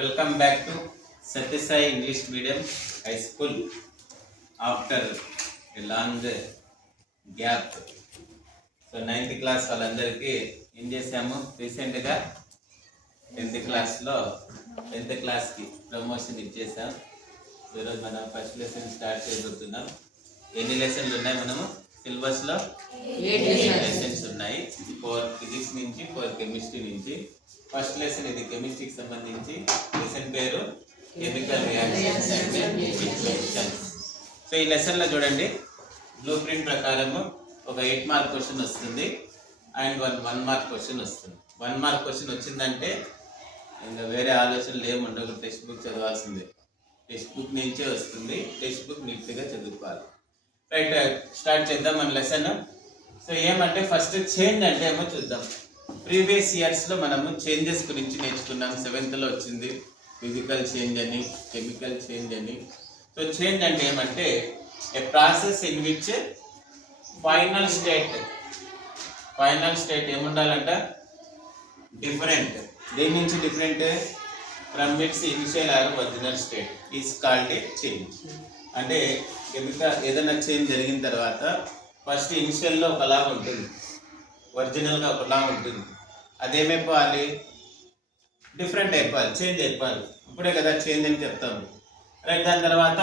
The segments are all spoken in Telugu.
Welcome back to Satyasai English Medium High School after a long gap. So 9th class వాళ్ళందరికీ ఏం చేసాము, రీసెంట్గా 10th క్లాస్లో 10th క్లాస్కి ప్రమోషన్ ఇచ్చేసాం. ఈరోజు మనం ఫస్ట్ లెసన్ స్టార్ట్ చేయబోతున్నాం. ఎన్ని లెసన్లు ఉన్నాయి మనము సిలబస్లో? 8 లెసన్స్ ఉన్నాయి. 4 ఫిజిక్స్ నుంచి 4 కెమిస్ట్రీ నుంచి. ఫస్ట్ లెసన్ ఇది కెమిస్ట్రీకి సంబంధించి. లెసన్ పేరు chemical reactions and equations. So ఈ లెసన్లో చూడండి, బ్లూ ప్రింట్ ప్రకారము ఒక 8 మార్క్ క్వశ్చన్ వస్తుంది అండ్ 1 మార్క్ క్వశ్చన్ వస్తుంది. 1 మార్క్ క్వశ్చన్ వచ్చిందంటే ఇంకా వేరే ఆలోచనలు ఏమి ఉండవు, టెక్స్ట్ బుక్ చదవాల్సిందే. టెక్స్ట్ బుక్ నుంచే వస్తుంది, టెక్స్ట్ బుక్ నీట్గా చదువుకోవాలి. రైట్, స్టార్ట్ చేద్దాం మన లెసన్. సో ఏమంటే ఫస్ట్ చేంజ్ అంటే ఏమో చూద్దాం. ప్రీవియస్ ఇయర్స్లో మనము చేంజెస్ గురించి నేర్చుకున్నాం. 7th వచ్చింది ఫిజికల్ చేంజ్ అని, కెమికల్ చేంజ్ అని. సో చేంజ్ అంటే ఏమంటే a process in which final state ఏముండాలంట, డిఫరెంట్. దేని నుంచి different? From its initial or original state is called a change. అంటే కెమికల్ ఏదైనా చేంజ్ జరిగిన తర్వాత ఫస్ట్ ఇనిషియల్లో ఒకలాగా ఉంటుంది, ఒరిజినల్గా ఒకలాగా ఉంటుంది. అదేమైపోవాలి, డిఫరెంట్ అయిపోవాలి, చేంజ్ అయిపోవాలి. ఇప్పుడే కదా చేంజ్ అని చెప్తాము. రైట్, దాని తర్వాత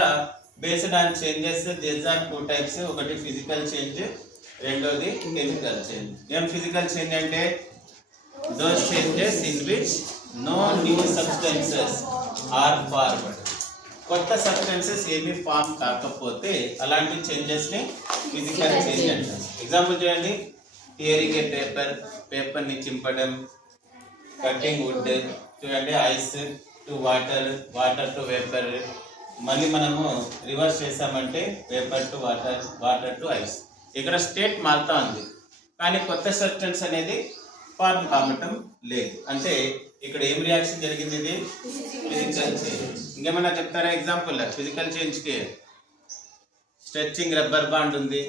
based on changes there are 2 types. ఒకటి ఫిజికల్ చేంజ్, రెండోది కెమికల్ చేంజ్. ఏం ఫిజికల్ చేంజ్ అంటే those changes in which no new substances are forward. కొత్త సబ్స్టెన్సెస్ ఏమీ ఫామ్ కాకపోతే అలాంటి చేంజెస్ని ఫిజికల్ చేంజ్ అంటారు. ఎగ్జాంపుల్ చూడండి, టియరింగ్ ఏ పేపర్ని చింపడం, కటింగ్ వుడ్. చూడండి, ice to water, water to vapour. మళ్ళీ మనము రివర్స్ చేసామంటే paper to water, water to ice. ఇక్కడ స్టేట్ మారుతా ఉంది కానీ కొత్త సబ్స్టెన్స్ అనేది ఫార్మ్ కావటం లేదు. అంటే ఇక్కడ ఏం రియాక్షన్ జరిగింది? ఇది ఫిజికల్ చేంజ్. ఇంకేమన్నా చెప్తారా ఎగ్జాంపుల్ ఫిజికల్ చేంజ్కి? స్ట్రెచ్చింగ్ రబ్బర్ బాండ్ ఉంది,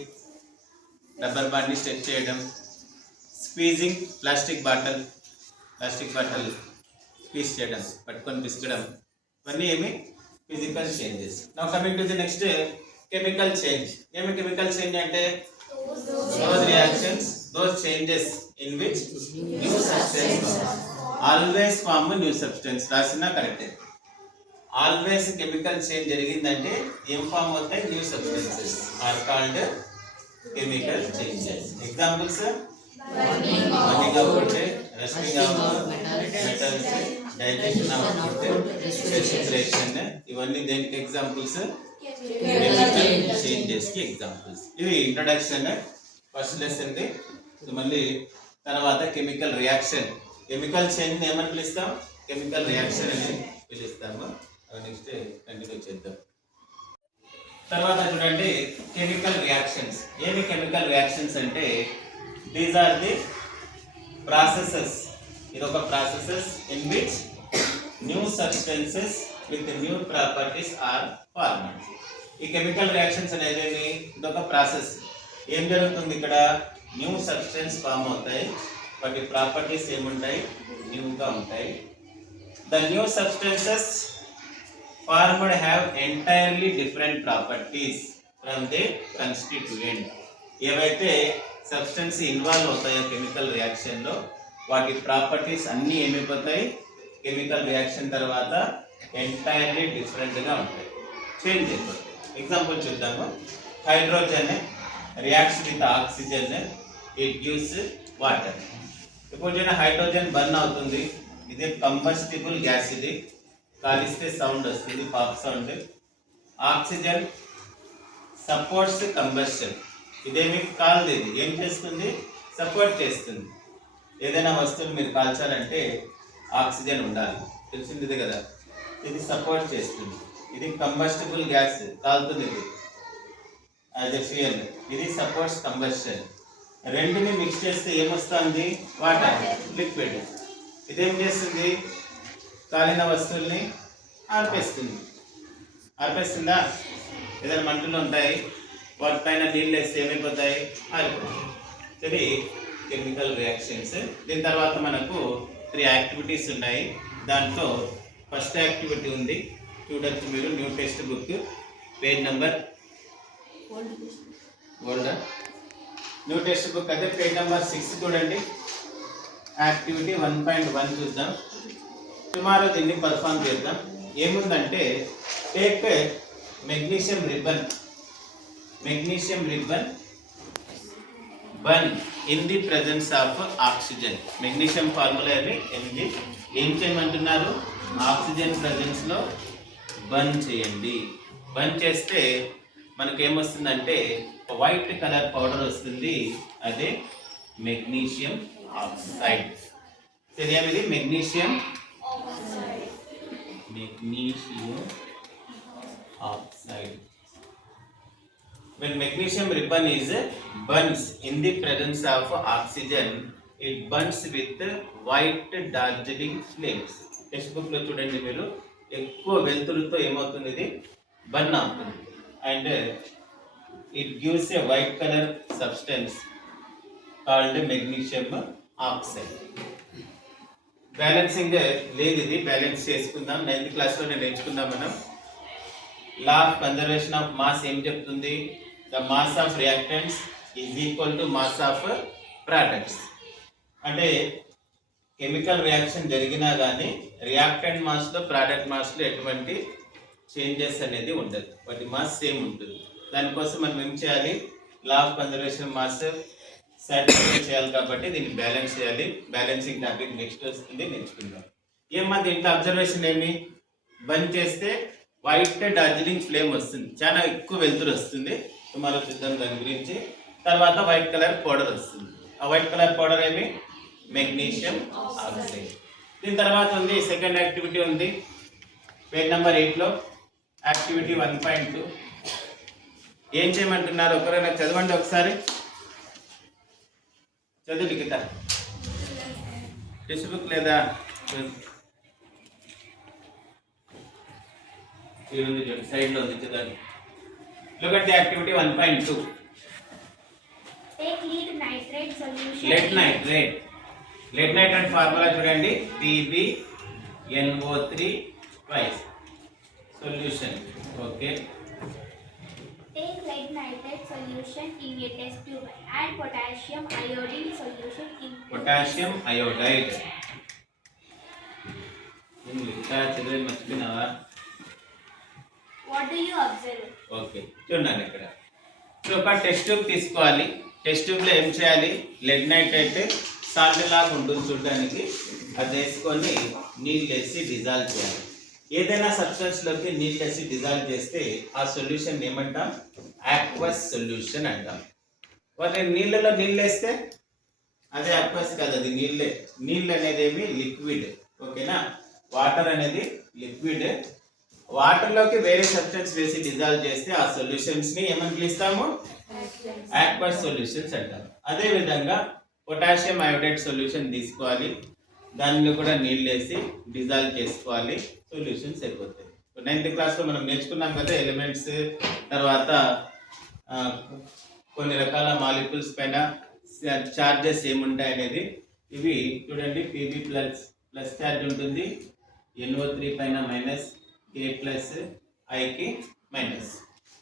రబ్బర్ బాండ్ని స్ట్రెచ్ చేయడం. స్క్వీజింగ్ ప్లాస్టిక్ బాటిల్ స్క్వీజ్ చేయడం, పట్టుకొని పిసకడం. ఇవన్నీ ఏమి physical changes. Now coming to the next, chemical change. ఏమి కెమికల్ చేంజ్ అంటే those reactions, those changes in which new substance always form a new substance. రాసినా కరెక్టే. ఆల్వేస్ కెమికల్ చేంజ్ జరిగిందంటే ఏం ఫామ్ అవుతాయి? New substances are called chemical changes. Examples burning of wood, rusting of metals, digestion of food, respiration. ఇవన్నీ దేనికి ఎగ్జాంపుల్స్? కెమికల్ చేంజెస్ కి ఎగ్జాంపుల్స్. ఇది ఇంట్రడక్షన్ ఫస్ట్ లెసన్ ది. మళ్ళీ తర్వాత కెమికల్ రియాక్షన్. కెమికల్ చేంజ్ ఏమని పిలుస్తాం? కెమికల్ రియాక్షన్ అని పిలుస్తాము. నెక్స్ట్ కంటిన్యూ చేద్దాం. తర్వాత చూడండి, కెమికల్ రియాక్షన్స్. ఏమి కెమికల్ రియాక్షన్స్ అంటే దీస్ ఆర్ ది ప్రాసెసెస్. ఇది ఒక processes in which new substances with new properties are formed. ఈ కెమికల్ రియాక్షన్స్ అనేది ఇదొక ప్రాసెస్. ఏం జరుగుతుంది ఇక్కడ? న్యూ సబ్స్టెన్స్ ఫామ్ అవుతాయి, వాటి ప్రాపర్టీస్ ఏముంటాయి? న్యూగా ఉంటాయి. The new substances formed have entirely different properties from the constituent. ఏవైతే సబ్స్టెన్స్ ఇన్వాల్వ్ అవుతాయో కెమికల్ రియాక్షన్లో వాటి ప్రాపర్టీస్ అన్నీ ఏమైపోతాయి? కెమికల్ రియాక్షన్ తర్వాత ఎంటైర్లీ డిఫరెంట్గా ఉంటాయి, చేంజ్ అయిపోతాయి. ఎగ్జాంపుల్ చూద్దాము. Hydrogen reacts with oxygen, it gives water. ఇప్పుడు చూడండి, హైడ్రోజన్ బర్న్ అవుతుంది, ఇది కంబస్టిబుల్ గ్యాస్, ఇది కాలిస్తే సౌండ్ వస్తుంది, pop sound. Oxygen supports combustion, ఇదేమి కాలదు, ఇది ఏం చేస్తుంది? సపోర్ట్ చేస్తుంది. ఏదైనా వస్తువులు మీరు కాల్చాలంటే ఆక్సిజన్ ఉండాలి, తెలిసింది కదా. ఇది సపోర్ట్ చేస్తుంది. ఇది కంబస్టిబుల్ గ్యాస్, కాలుతుంది, ఇది యాజ్ ఎ ఫ్యూయల్. ఇది సపోర్ట్స్ కంబస్షన్. రెండుని మిక్స్ చేస్తే ఏమొస్తుంది? Water, liquid. ఇదేం చేస్తుంది? కాలిన వస్తువుల్ని ఆర్పేస్తుందా? ఏదైనా మంటలు ఉంటాయి, వాటిపైన నీళ్ళు వేస్తే ఏమైపోతాయి? ఆరిపోతాయి. ఇది కెమికల్ రియాక్షన్స్. దీని తర్వాత మనకు 3 యాక్టివిటీస్ ఉన్నాయి. దాంట్లో ఫస్ట్ యాక్టివిటీ ఉంది, చూడొచ్చు మీరు. New text book page number old new text book అయితే పేజ్ నెంబర్ 6 చూడండి. యాక్టివిటీ 1.1 చూద్దాం. టుమారో దీన్ని పర్ఫామ్ చేద్దాం. ఏముందంటే take magnesium ribbon burn in the presence of oxygen. Magnesium formula ఏమి ఏం చేయమంటున్నారు? ఆక్సిజన్ ప్రెజెన్స్ లో బర్న్ చేయండి. బర్న్ చేస్తే మనకు ఏమొస్తుందంటే వైట్ కలర్ పౌడర్ వస్తుంది, అదే మెగ్నీషియం ఆక్సైడ్. తెలియదు magnesium oxide. When magnesium ribbon is burns in the presence of oxygen, it burns with white dazzling flames. Text book లో చూడండి మీరు, ఎక్కువ వెలుతురుతో ఏమవుతుంది, ఇది బర్న్ అవుతుంది. And it gives a white colour substance called magnesium oxide. Balancing లేదు, ఇది బ్యాలెన్స్ చేసుకుందాం. 9th క్లాస్లోనే నేర్చుకుందాం మనం. Law of conservation of mass ఏం చెప్తుంది? The mass of reactants is equal to mass of products. అంటే కెమికల్ రియాక్షన్ జరిగినా కానీ రియాక్టెంట్ మాస్లో ప్రోడక్ట్ మాస్లో ఎటువంటి చేంజెస్ అనేది ఉండదు, వాటి మాస్ సేమ్ ఉంటుంది. దానికోసం మనం ఏం చేయాలి? Law of conservation mass satisfy చేయాలి కాబట్టి దీన్ని బ్యాలెన్స్ చేయాలి. బ్యాలెన్సింగ్ టాపిక్ నెక్స్ట్ వస్తుంది, నేర్చుకుందాం. ఏమన్నా దీంట్లో అబ్జర్వేషన్ ఏమి? బంద్ చేస్తే వైట్ డార్జిలింగ్ ఫ్లేమ్ వస్తుంది, చాలా ఎక్కువ వెలుతురు వస్తుంది. మనం చూద్దాం దాని గురించి. తర్వాత వైట్ కలర్ పౌడర్ వస్తుంది. ఆ వైట్ కలర్ పౌడర్ ఏమి? Magnesium oxide. దీని తర్వాత ఉంది సెకండ్ యాక్టివిటీ ఉంది పేజ్ నెంబర్ 8లో, యాక్టివిటీ 1.2. ఏం చేయమంటున్నారు? ఒకరైనా చదవండి ఒకసారి. చదువు లిఖిత. టెక్స్ట్ బుక్ లేదా? సైడ్ లో ఉంది, చదవండి. Look at the activity 1.2. Take lead nitrate solution. Lead nitrate formula చూడండి, PbNO3 twice. Solution. Okay. Take lead nitrate solution in a test tube. Add potassium iodine solution in potassium iodide. చదివేది మర్చిపోయినావా? What do you observe? Okay, చూడండి ఇక్కడ. సో ఒక టెస్ట్ ట్యూబ్ తీసుకోవాలి. టెస్ట్ ట్యూబ్లో ఏం చేయాలి? లెడ్ నైట్రేట్ సాల్ట్ లాగా ఉంటుంది చూడడానికి, అది వేసుకొని నీళ్ళు వేసి డిజాల్వ్ చేయాలి. ఏదైనా సబ్స్టెన్స్లోకి నీళ్ళు వేసి డిజాల్వ్ చేస్తే ఆ సొల్యూషన్ ఏమంటాం? ఆక్వస్ సొల్యూషన్ అంటాం. వాటి నీళ్ళలో నీళ్ళు వేస్తే అదే ఆక్వస్ కాదు, అది నీళ్ళే. నీళ్ళు అనేది ఏమి? లిక్విడ్. ఓకేనా? వాటర్ అనేది లిక్విడ్. వాటర్లోకి వేరే సబ్స్టెన్స్ వేసి డిజాల్వ్ చేస్తే ఆ సొల్యూషన్స్ని ఏమని పిలుస్తాము? ఆక్వస్ సొల్యూషన్స్ అంటారు. అదేవిధంగా పొటాషియం అయోడైడ్ సొల్యూషన్ తీసుకోవాలి, దానిలో కూడా నీళ్ళు వేసి డిజాల్వ్ చేసుకోవాలి, సొల్యూషన్స్ అయిపోతాయి. 9th క్లాస్లో మనం నేర్చుకున్నాం కదా ఎలిమెంట్స్, తర్వాత కొన్ని రకాల మాలిక్యూల్స్ పైన చార్జెస్ ఏముంటాయి అనేది. ఇవి చూడండి, Pb ప్లస్ చార్జ్ ఉంటుంది, NO3 పైన మైనస్, K ప్లస్, ఐకి మైనస్.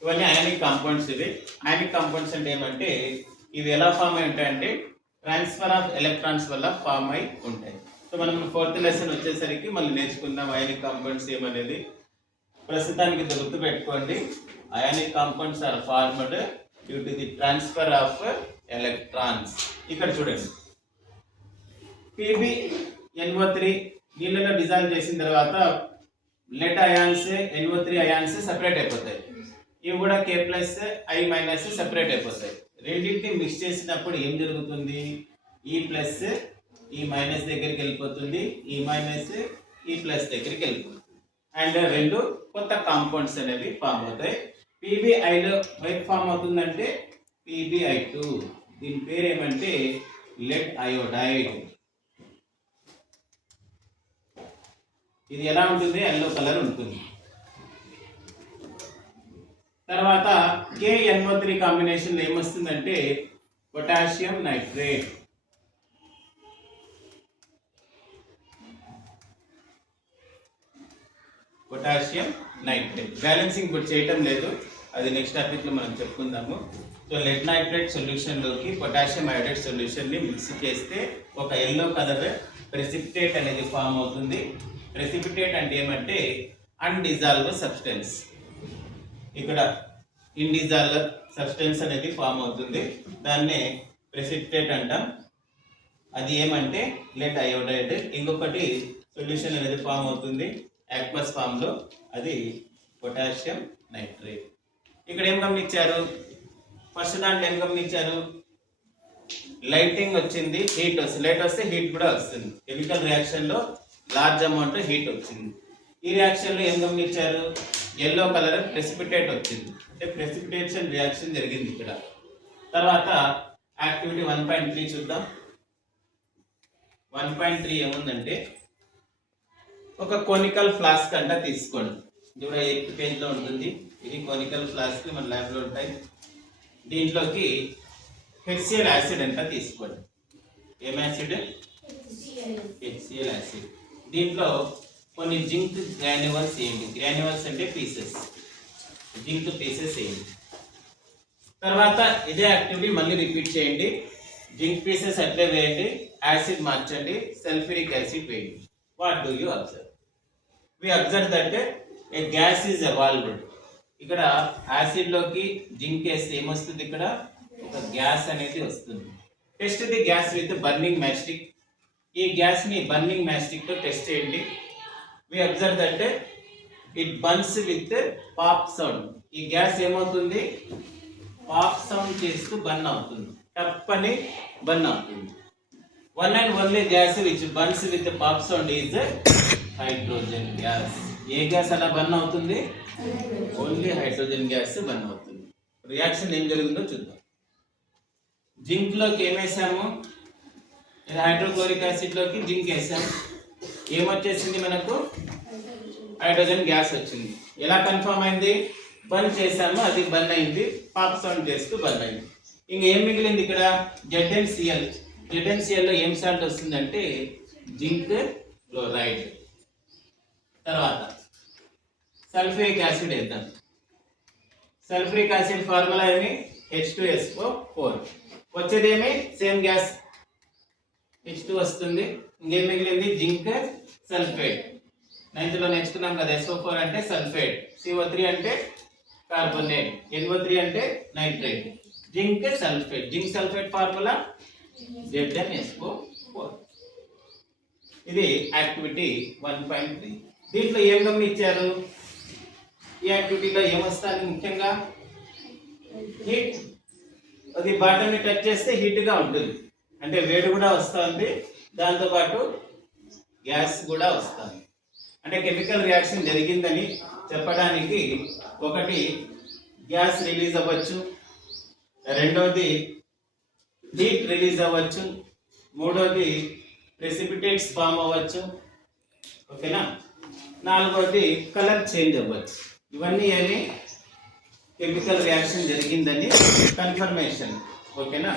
ఇవన్నీ అయానిక్ కాంపౌండ్స్. ఇవి అయానిక్ కాంపౌండ్స్ అంటే ఏమంటే ఇవి ఎలా ఫామ్ అయి ఉంటాయంటే ట్రాన్స్ఫర్ ఆఫ్ ఎలక్ట్రాన్స్ వల్ల ఫామ్ అయి ఉంటాయి. సో మనం 4th లెసన్ వచ్చేసరికి మళ్ళీ నేర్చుకుందాం అయానిక్ కాంపౌండ్స్ ఏమనేది. ప్రస్తుతానికి గుర్తు పెట్టుకోండి, ionic compounds are formed due to the transfer of electrons. ఇక్కడ చూడండి, PbNO3 నీళ్ళలో డిజాల్వ్ చేసిన తర్వాత lead ions, NO3 ions separate అయిపోతాయి. ఇవి కూడా K plus, I minus separate అయిపోతాయి. రెండింటిని మిక్స్ చేసినప్పుడు ఏం జరుగుతుంది? ఈ ప్లస్ ఈ మైనస్ దగ్గరికి వెళ్ళిపోతుంది, ఈ మైనస్ ఈ ప్లస్ దగ్గరికి వెళ్ళిపోతుంది. అండ్ రెండు కొత్త కాంపౌండ్స్ అనేవి ఫామ్ అవుతాయి. PbIలో వైట్ ఫామ్ అవుతుందంటే PbI2. దీని పేరు ఏమంటే లెడ్ అయోడైడ్. ఇది ఎలా ఉంటుంది? ఎల్లో కలర్ ఉంటుంది. తర్వాత KNO3 కాంబినేషన్ ఏమొస్తుందంటే potassium nitrate. Potassium nitrate. Balancing ఇప్పుడు చేయటం లేదు, అది నెక్స్ట్ టాపిక్లో మనం చెప్పుకుందాము. సో లెడ్ నైట్రేట్ సొల్యూషన్లోకి పొటాషియం అయోడైడ్ సొల్యూషన్ని మిక్స్ చేస్తే ఒక ఎల్లో కలర్ ప్రెసిపిటేట్ అనేది ఫామ్ అవుతుంది. ప్రెసిపిటేట్ అంటే ఏమంటే అన్డిజాల్వ్ సబ్స్టెన్స్. ఇక్కడ ఇండిజాల్వ్ సబ్స్టెన్స్ అనేది ఫామ్ అవుతుంది, దాన్నే ప్రెసిపిటేట్ అంటాం. అది ఏమంటే లెడ్ అయోడైడ్. ఇంకొకటి సొల్యూషన్ అనేది ఫామ్ అవుతుంది యాక్వస్ ఫామ్లో, అది పొటాషియం నైట్రేట్. ఇక్కడ ఏం గమనించారు, ఫస్ట్ దాంట్లో ఏం గమనించారు, లైటింగ్ వచ్చింది, హీట్ వస్తుంది. లైట్ వస్తే హీట్ కూడా వస్తుంది. కెమికల్ రియాక్షన్లో లార్జ్ అమౌంట్ హీట్ వచ్చింది. ఈ రియాక్షన్లో ఏం గమనించారు, ఎల్లో కలర్ ప్రెసిపిటేట్ వచ్చింది, అంటే ప్రెసిపిటేషన్ రియాక్షన్ జరిగింది ఇక్కడ. తర్వాత యాక్టివిటీ 1.3 చూద్దాం. 1.3 ఏముందంటే, ఒక కోనికల్ ఫ్లాస్క్ అంట తీసుకోండి. ఇది కూడా 8th పేజ్లో ఉంటుంది. ఇది కోనికల్ ఫ్లాస్క్ మన ల్యాబ్లో ఉంటాయి. దీంట్లోకి హెచ్సిఎల్ యాసిడ్ అంట తీసుకోండి. ఏం యాసిడ్? HCl acid. దీంట్లో కొన్ని జింక్ గ్రాన్యువల్స్ వేయండి. గ్రాన్యువల్స్ అంటే పీసెస్, జింక్ పీసెస్ వేయండి. తర్వాత ఇదే యాక్టివిటీ మళ్ళీ రిపీట్ చేయండి. జింక్ పీసెస్ అట్లే వేయండి, యాసిడ్ మార్చండి, సల్ఫ్యూరిక్ యాసిడ్ వేయండి. What do you observe? We observe that a gas is evolved. ఇక్కడ యాసిడ్లోకి జింక్ వేస్తే ఏమొస్తుంది, ఇక్కడ ఒక గ్యాస్ అనేది వస్తుంది. Test the gas with burning matchstick. ఈ గ్యాస్ని బర్నింగ్ మ్యాస్టిక్తో టెస్ట్ చేయండి. We observe that it burns with pop sound. ఈ గ్యాస్ ఏమవుతుంది, పాప్ సౌండ్ చేస్తూ బర్న్ అవుతుంది, టప్పని బర్న్ అవుతుంది. One and only gas which burns with pop sound is hydrogen gas. ఏ గ్యాస్ అలా బర్న్ అవుతుంది, ఓన్లీ హైడ్రోజన్ గ్యాస్ బర్న్ అవుతుంది. రియాక్షన్ ఏం జరుగుతుందో చూద్దాం. జింక్లోకి ఏమేసాము, హైడ్రోక్లోరిక్ యాసిడ్లోకి జింక్ వేసాము. ఏమొచ్చేసింది మనకు, హైడ్రోజన్ గ్యాస్ వచ్చింది. ఎలా కన్ఫర్మ్ అయింది, బర్న్ చేసాము, అది బర్న్ అయింది, పాప్ సౌండ్ చేస్తూ బర్న్ అయింది. ఇంక ఏం మిగిలింది ఇక్కడ, ZnCl. ZnClలో ఏం సాల్ట్ వస్తుందంటే జింక్ క్లోరైడ్. తర్వాత సల్ఫ్యూరిక్ యాసిడ్ వేద్దాం. సల్ఫ్యూరిక్ యాసిడ్ ఫార్ములా ఏమి, H2SO4. వచ్చేదేమి సేమ్ గ్యాస్, H2 వస్తుంది. ఇంకేం మిగిలింది, జింక్ సల్ఫేట్. 9th లో నేర్చుకున్నాం కదా, SO4 అంటే సల్ఫేట్, CO3 అంటే కార్బోనేట్, NO3 అంటే nitrate, zinc sulphate. Zinc sulphate formula ZnSO4. ఇది యాక్టివిటీ 1.3. దీంట్లో ఏం గమనించారు, ఈ యాక్టివిటీలో ఏమొస్తుంది ముఖ్యంగా, హీట్. అది బాటమ్ని టచ్ చేస్తే హీట్గా ఉంటుంది, అంటే వేడి కూడా వస్తుంది, దాంతోపాటు గ్యాస్ కూడా వస్తుంది. అంటే కెమికల్ రియాక్షన్ జరిగిందని చెప్పడానికి ఒకటి గ్యాస్ రిలీజ్ అవ్వచ్చు, రెండవది హీట్ రిలీజ్ అవ్వచ్చు, మూడవది ప్రెసిపిటేట్స్ ఫామ్ అవ్వచ్చు, ఓకేనా, నాలుగవది కలర్ చేంజ్ అవ్వచ్చు. ఇవన్నీ ఏమి, కెమికల్ రియాక్షన్ జరిగిందని కన్ఫర్మేషన్, ఓకేనా.